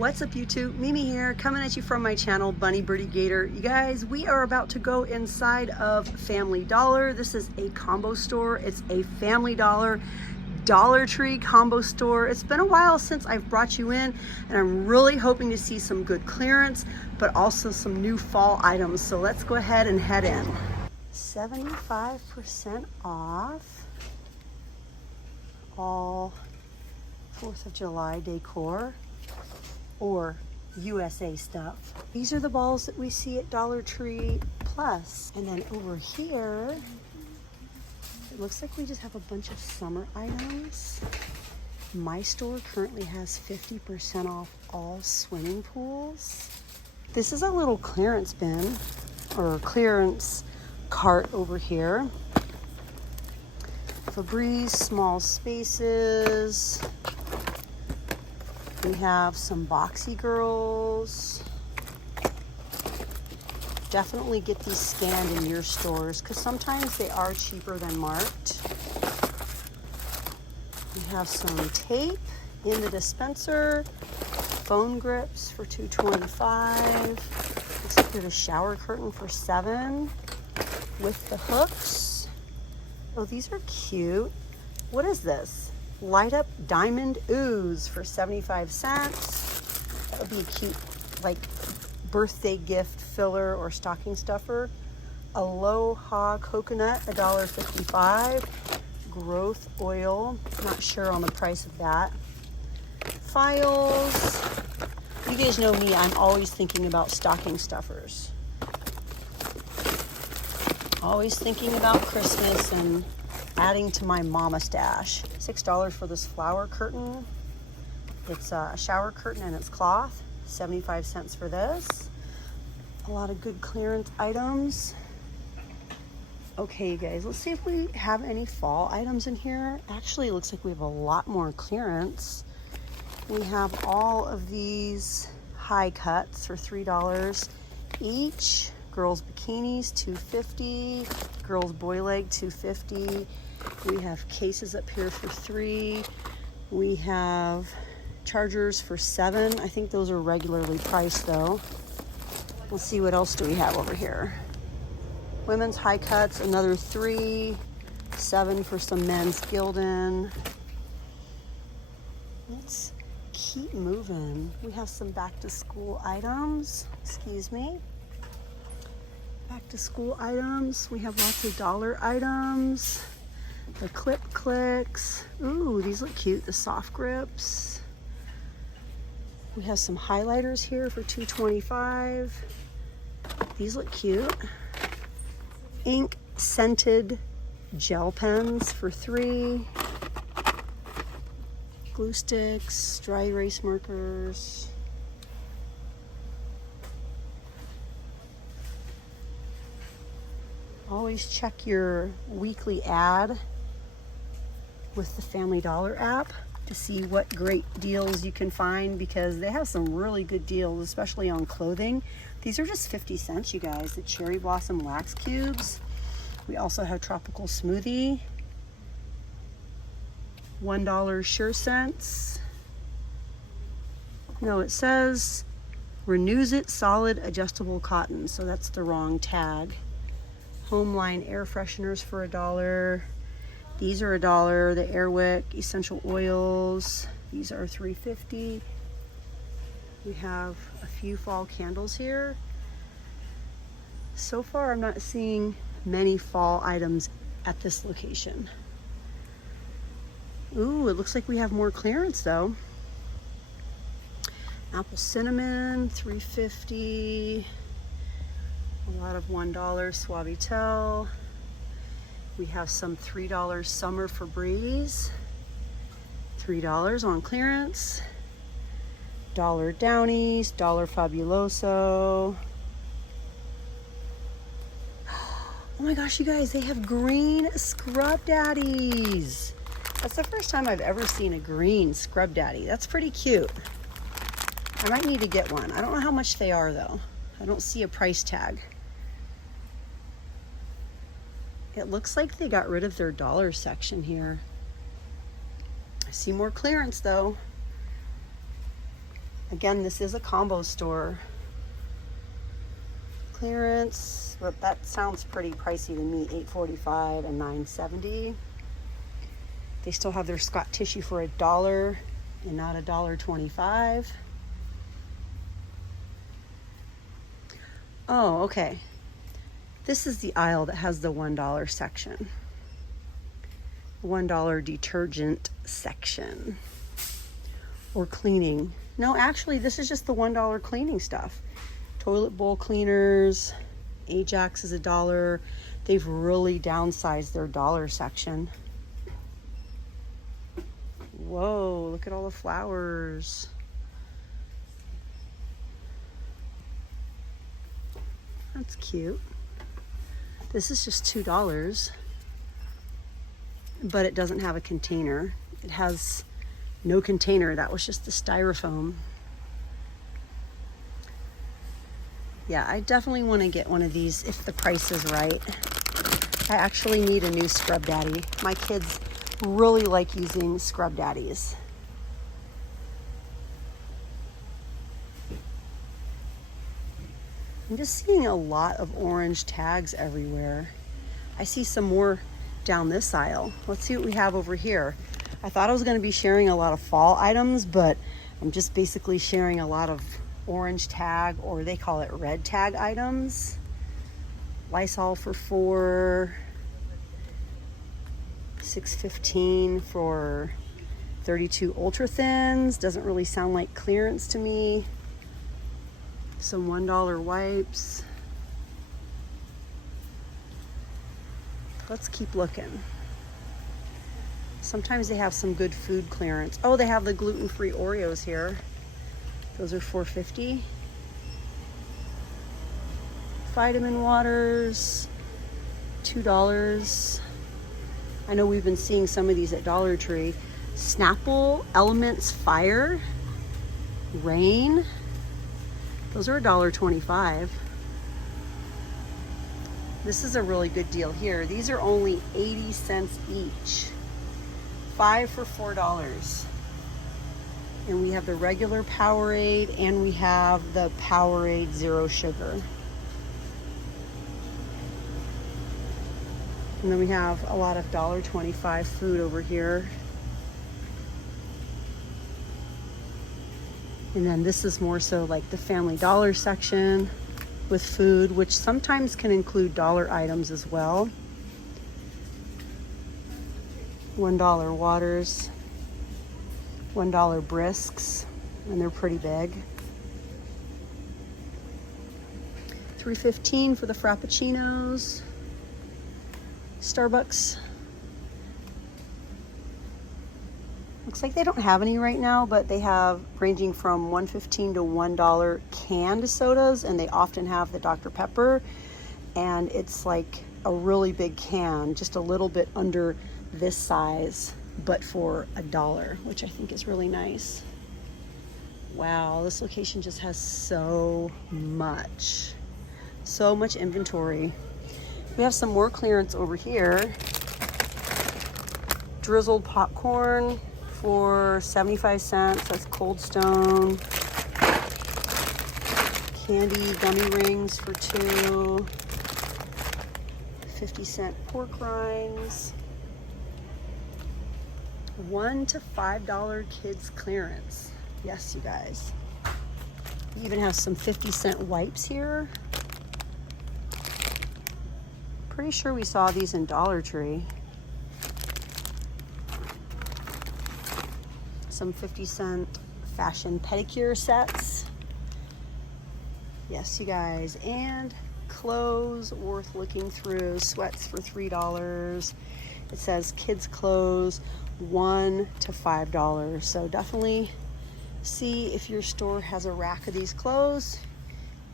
What's up YouTube? Mimi here, coming at you from my channel, Bunny, Birdy, Gator. You guys, we are about to go inside of Family Dollar. This is a combo store. It's a Family Dollar, Dollar Tree combo store. It's been a while since I've brought you in, and I'm really hoping to see some good clearance, but also some new fall items. So let's go ahead and head in. 75% off all 4th of July decor or USA stuff. These are the balls that we see at Dollar Tree Plus. And then over here, it looks like we just have a bunch of summer items. My store currently has 50% off all swimming pools. This is a little clearance bin or clearance cart over here. Febreze, small spaces. We have some boxy girls. Definitely get these scanned in your stores because sometimes they are cheaper than marked. We have some tape in the dispenser. Phone grips for $2.25. Looks like there's a shower curtain for $7 with the hooks. Oh, these are cute. What is this? Light up diamond ooze for 75 cents. That would be a cute, like, birthday gift filler or stocking stuffer. Aloha coconut, $1.55. Growth oil, not sure on the price of that. Files. You guys know me, I'm always thinking about stocking stuffers. Always thinking about Christmas and adding to my mama stash. $6 for this flower curtain. It's a shower curtain and it's cloth. 75 cents for this. A lot of good clearance items. Okay, you guys, let's see if we have any fall items in here. Actually, it looks like we have a lot more clearance. We have all of these high cuts for $3 each. Girls bikinis, $2.50. Girls boy leg, $2.50. We have cases up here for $3. We have chargers for $7. I think those are regularly priced though. Let's see, what else do we have over here? Women's high cuts, another $3. $7 for some men's Gildan. Let's keep moving. We have some back to school items. Excuse me. Back to school items. We have lots of dollar items. The clip clicks. Ooh, these look cute. The soft grips. We have some highlighters here for $2.25. These look cute. Ink scented gel pens for $3. Glue sticks, dry erase markers. Always check your weekly ad with the Family Dollar app to see what great deals you can find because they have some really good deals, especially on clothing. These are just 50 cents, you guys. The cherry blossom wax cubes. We also have tropical smoothie. $1 Sure Scents. No, it says Renews It Solid Adjustable Cotton, so that's the wrong tag. Homeline air fresheners for $1. These are $1. The Airwick essential oils. These are $3.50. We have a few fall candles here. So far, I'm not seeing many fall items at this location. Ooh, it looks like we have more clearance though. Apple cinnamon, $3.50. A lot of $1 Suavitel. We have some $3 summer Febreze. $3 on clearance. $1 Downies, $1 Fabuloso. Oh my gosh, you guys, they have green Scrub Daddies. That's the first time I've ever seen a green Scrub Daddy. That's pretty cute. I might need to get one. I don't know how much they are though. I don't see a price tag. It looks like they got rid of their dollar section here. I see more clearance though. Again, this is a combo store. Clearance, but that sounds pretty pricey to me, $8.45 and $9.70. They still have their Scott tissue for $1 and not $1.25. Oh, okay. This is the aisle that has the $1 section. $1 detergent section. Or cleaning. No, actually, this is just the $1 cleaning stuff. Toilet bowl cleaners. Ajax is $1. They've really downsized their dollar section. Whoa, look at all the flowers. That's cute. This is just $2, but it doesn't have a container. It has no container. That was just the styrofoam. Yeah, I definitely want to get one of these if the price is right. I actually need a new Scrub Daddy. My kids really like using Scrub Daddies. I'm just seeing a lot of orange tags everywhere. I see some more down this aisle. Let's see what we have over here. I thought I was going to be sharing a lot of fall items, but I'm just basically sharing a lot of orange tag, or they call it red tag items. Lysol for $4, $6.15 for 32 ultra thins. Doesn't really sound like clearance to me. Some $1 wipes. Let's keep looking. Sometimes they have some good food clearance. Oh, they have the gluten-free Oreos here. Those are $4.50. Vitamin waters, $2. I know we've been seeing some of these at Dollar Tree. Snapple Elements Fire, Rain. Those are $1.25. This is a really good deal here. These are only 80 cents each. 5 for $4. And we have the regular Powerade and we have the Powerade Zero Sugar. And then we have a lot of $1.25 food over here. And then this is more so like the Family Dollar section with food, which sometimes can include dollar items as well. $1 waters, $1 brisks, and they're pretty big. $3.15 for the Frappuccinos. Starbucks. Looks like they don't have any right now, but they have ranging from $1.15 to $1 canned sodas, and they often have the Dr. Pepper, and it's like a really big can, just a little bit under this size, but for $1, which I think is really nice. Wow, this location just has so much inventory. We have some more clearance over here. Drizzled popcorn for 75 cents. That's Cold Stone. Candy gummy rings for $2. 50-cent pork rinds. $1 to $5 kids clearance. Yes, you guys. We even have some 50-cent wipes here. Pretty sure we saw these in Dollar Tree. Some 50-cent fashion pedicure sets. Yes, you guys. And clothes worth looking through. Sweats for $3. It says kids clothes $1 to $5. So definitely see if your store has a rack of these clothes.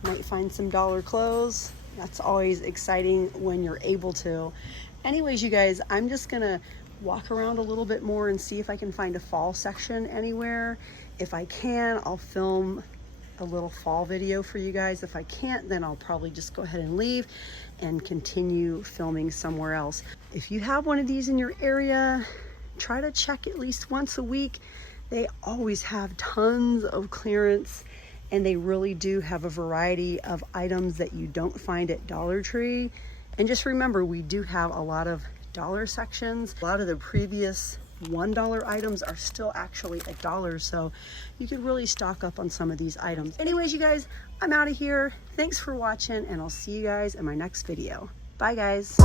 You might find some dollar clothes. That's always exciting when you're able to. Anyways, you guys, I'm just gonna walk around a little bit more and see if I can find a fall section anywhere. If I can, I'll film a little fall video for you guys. If I can't, then I'll probably just go ahead and leave and continue filming somewhere else. If you have one of these in your area, try to check at least once a week. They always have tons of clearance, and they really do have a variety of items that you don't find at Dollar Tree. And just remember, we do have a lot of dollar sections. A lot of the previous $1 items are still actually $1, so you could really stock up on some of these items. Anyways, you guys, I'm out of here. Thanks for watching, and I'll see you guys in my next video. Bye, guys.